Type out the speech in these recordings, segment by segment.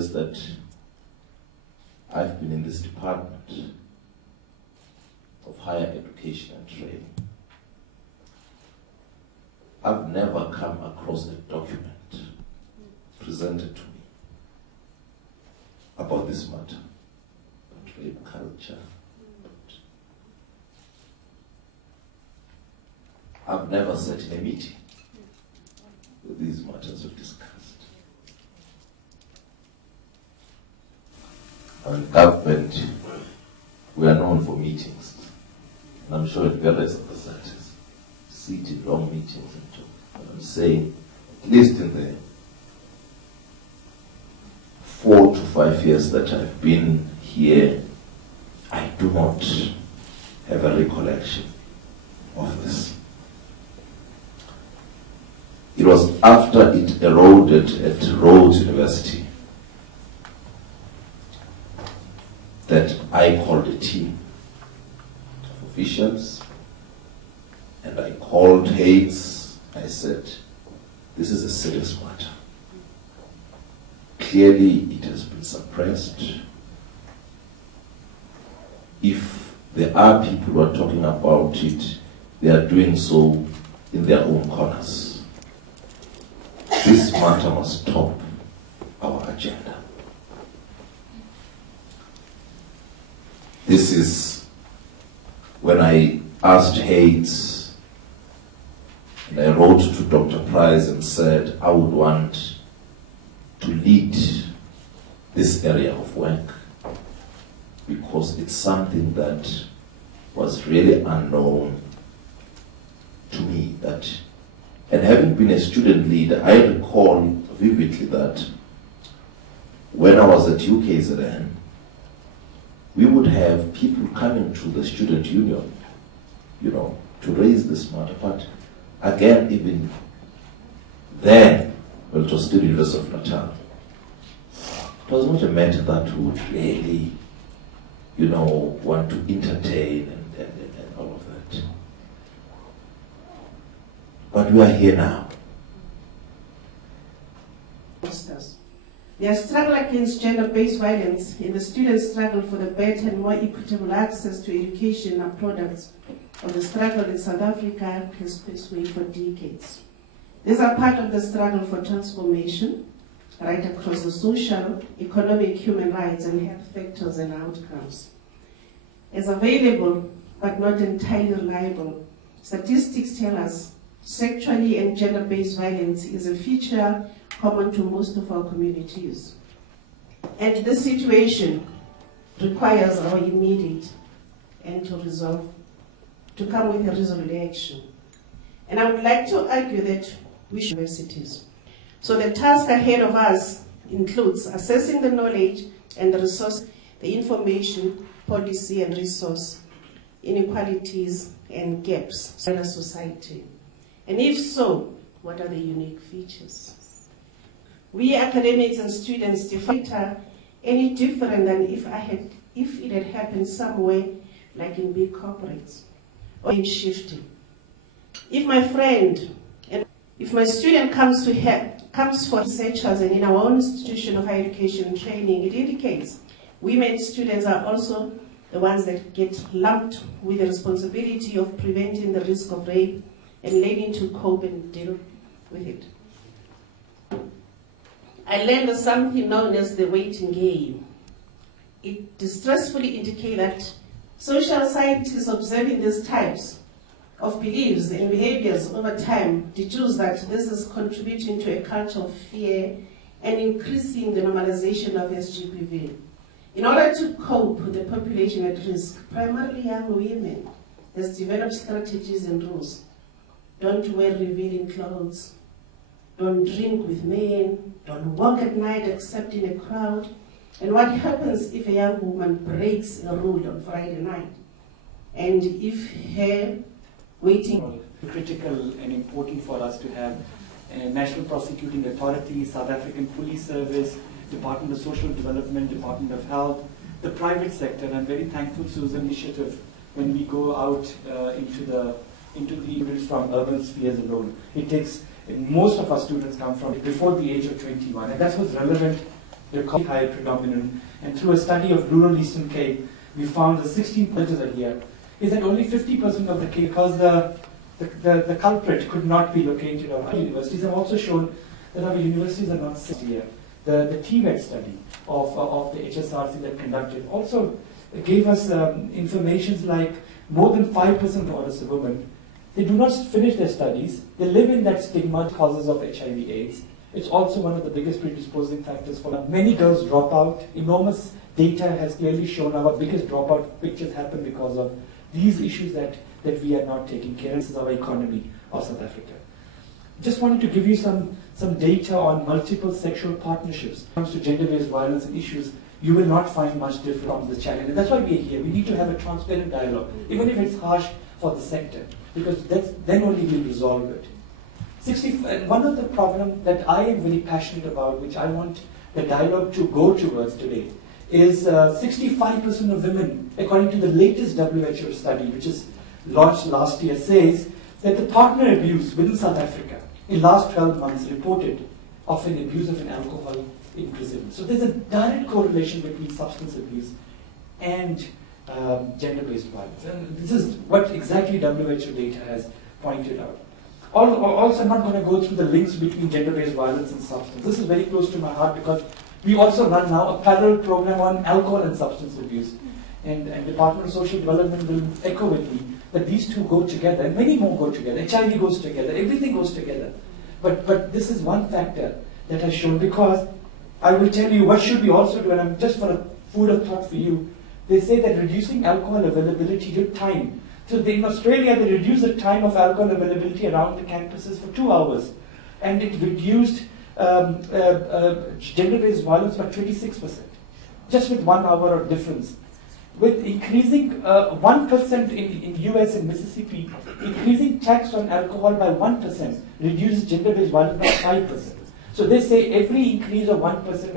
years that I've been in this department of higher education and training, I've never come across a document presented to me about this matter, about rape culture. I've never sat in a meeting where these matters were discussed. And government, we are known for meetings. And I'm sure in various other sectors, sit in long meetings and talk. But I'm saying, at least in the 4 to 5 years that I've been here, I do not have a recollection of this. It was after it eroded at Rhodes University that I called a team of officials, and I called Hayes. I said, this is a serious matter. Clearly it has been suppressed. If there are people who are talking about it, they are doing so in their own corners. This matter must top our agenda. This is when I asked Hayes, and I wrote to Dr. Price and said I would want to lead this area of work because it's something that was really unknown to me. And having been a student leader, I recall vividly that when I was at UKZN, we would have people coming to the student union, to raise this matter. But again, even then, well, it was still University of Natal, it was not a matter that would really, want to entertain and all of that. But we are here now. Their struggle against gender-based violence and the students' struggle for the better and more equitable access to education are products of the struggle in South Africa has pursued for decades. These are part of the struggle for transformation right across the social, economic, human rights, and health factors and outcomes. As available, but not entirely reliable, statistics tell us sexually and gender-based violence is a feature common to most of our communities. And this situation requires our immediate and to come with a resolute action. And I would like to argue that we should universities. So the task ahead of us includes assessing the knowledge and the resource, the information, policy and resource, inequalities and gaps in our society. And if so, what are the unique features? We academics and students define any different than if it had happened somewhere like in big corporates or in shifting. If my student comes for researchers and in our own institution of higher education and training, it indicates women students are also the ones that get lumped with the responsibility of preventing the risk of rape and learning to cope and deal with it. I learned something known as the waiting game. It distressfully indicates that social scientists observing these types of beliefs and behaviors over time deduce that this is contributing to a culture of fear and increasing the normalization of SGBV. In order to cope with the population at risk, primarily young women, has developed strategies and rules. Don't wear revealing clothes. Don't drink with men. Don't walk at night except in a crowd. And what happens if a young woman breaks a rule on Friday night? And if her waiting... Critical and important for us to have National Prosecuting Authority, South African Police Service, Department of Social Development, Department of Health, the private sector. I'm very thankful to this initiative when we go out into the fields from urban spheres alone. Most of our students come from before the age of 21, and that's what's relevant they're higher predominant. And through a study of rural Eastern Cape, we found that 16 villages are here. Is that only 50% of the case, because the culprit could not be located at our universities, have also shown that our universities are not safe here. The TVET study of the HSRC that conducted also gave us information like more than 5% of orders of women, they do not finish their studies, they live in that stigma causes of HIV/AIDS. It's also one of the biggest predisposing factors for many girls drop out. Enormous data has clearly shown our biggest dropout pictures happen because of these issues that we are not taking care of. This is our economy of South Africa. Just wanted to give you some data on multiple sexual partnerships. When it comes to gender-based violence and issues, you will not find much different from the challenge. And that's why we are here. We need to have a transparent dialogue, even if it's harsh for the sector, because then only we'll resolve it. And one of the problems that I am very passionate about, which I want the dialogue to go towards today, is 65% of women, according to the latest WHO study, which is launched last year, says that the partner abuse within South Africa in last 12 months reported of an abuse of an alcohol imprisonment. So there's a direct correlation between substance abuse and gender-based violence. And this is what exactly WHO data has pointed out. Also, I'm not going to go through the links between gender-based violence and substance. This is very close to my heart because we also run now a parallel program on alcohol and substance abuse. And Department of Social Development will echo with me that these two go together, and many more go together. HIV goes together, everything goes together. But this is one factor that has shown, because I will tell you what should we also do, and I'm just for a food of thought for you. They say that reducing alcohol availability to time. So in Australia, they reduced the time of alcohol availability around the campuses for 2 hours. And it reduced gender-based violence by 26%. Just with 1 hour of difference. With increasing 1% in US and Mississippi, increasing tax on alcohol by 1% reduces gender-based violence by 5%. So they say every increase of 1%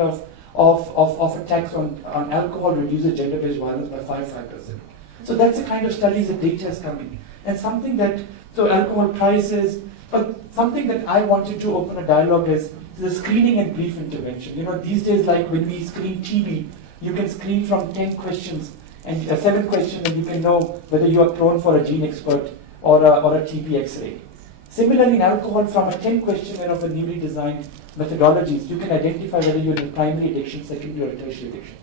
of a tax on alcohol reduces gender-based violence by 5%. So that's the kind of studies that data is coming. And something that, so alcohol prices, but something that I wanted to open a dialogue is the screening and brief intervention. You know, these days, like when we screen TB, you can screen from 10 questions and 7 questions, and you can know whether you are prone for a gene expert or a TB X-ray. Similarly, in alcohol, from a 10 questionnaire of a newly designed methodologies, you can identify whether you're in primary addiction, secondary or tertiary addiction.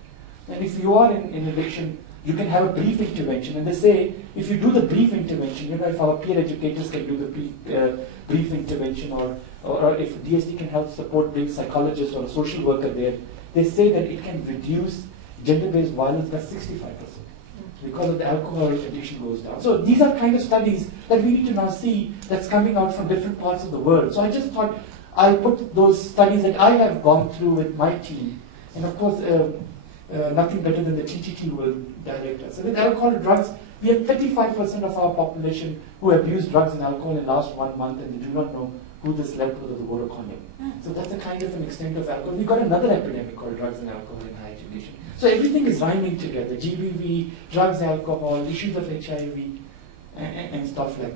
And if you are in addiction, you can have a brief intervention. And they say, if you do the brief intervention, you know, if our peer educators can do the brief intervention, or if DSD can help support, bring psychologists or a social worker there, they say that it can reduce gender-based violence by 65%. Because of the alcohol addiction goes down. So these are kind of studies that we need to now see that's coming out from different parts of the world. So I just thought I'll put those studies that I have gone through with my team. And of course, nothing better than the TTT will direct us. So with alcohol and drugs, we have 35% of our population who abuse drugs and alcohol in the last 1 month, and they do not know who this led because of the water condom. So that's a kind of an extent of alcohol. We've got another epidemic called drugs and alcohol in higher education. So everything is rhyming together. GBV, drugs, alcohol, issues of HIV, and stuff like that.